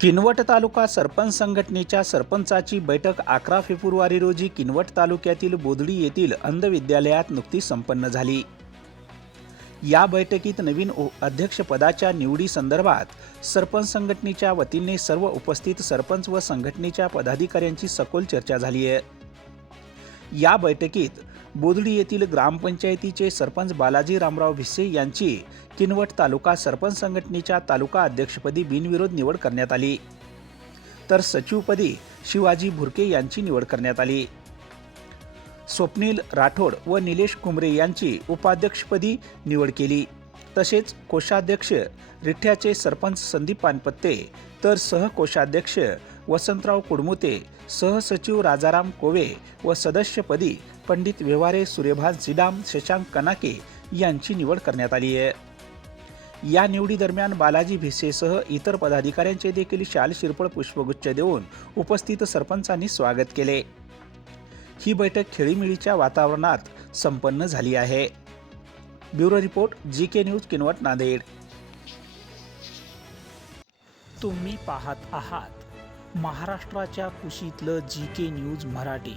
किनवट तालुका सरपंच संघटनेच्या सरपंचाची बैठक अकरा फेब्रुवारी रोजी किनवट तालुक्यातील बोदडी येथील अंध विद्यालयात नुकतीच संपन्न झाली. या बैठकीत नवीन अध्यक्षपदाच्या निवडी संदर्भात सरपंच संघटनेच्या वतीने सर्व उपस्थित सरपंच व संघटनेच्या पदाधिकाऱ्यांची सखोल चर्चा झाली आहे या बैठकीत बोदडी येथील ग्रामपंचायतीचे सरपंच बालाजी रामराव भिसे यांची किनवट तालुका सरपंच संघटनेच्या तालुका अध्यक्षपदी बिनविरोध निवड करण्यात आली. तर सचिवपदी शिवाजी भुरके यांची निवड करण्यात आली. स्वप्नील राठोड व निलेश कुमरे यांची उपाध्यक्षपदी निवड केली. तसेच कोषाध्यक्ष रिठ्याचे सरपंच संदीप पानपत्ते तर सहकोषाध्यक्ष वसंतराव कुडमुते सहसचिव राजाराम कोवे व सदस्यपदी पंडित व्यवहारे सूर्यभान सिडाम शशांक कनाके यांची निवड करण्यात आली आहे. या निवडीदरम्यान बालाजी भिसेसह इतर पदाधिकाऱ्यांचे देखील शाल शिरपळ पुष्पगुच्छ देऊन उपस्थित सरपंचांनी स्वागत केले. ही बैठक खेळीमिळीच्या वातावरणात संपन्न झाली आहे. Bureau report G K news Kinwat Nanded. तुम्ही पाहत आहात महाराष्ट्राच्या कुशीतलं जी के न्यूज मराठी.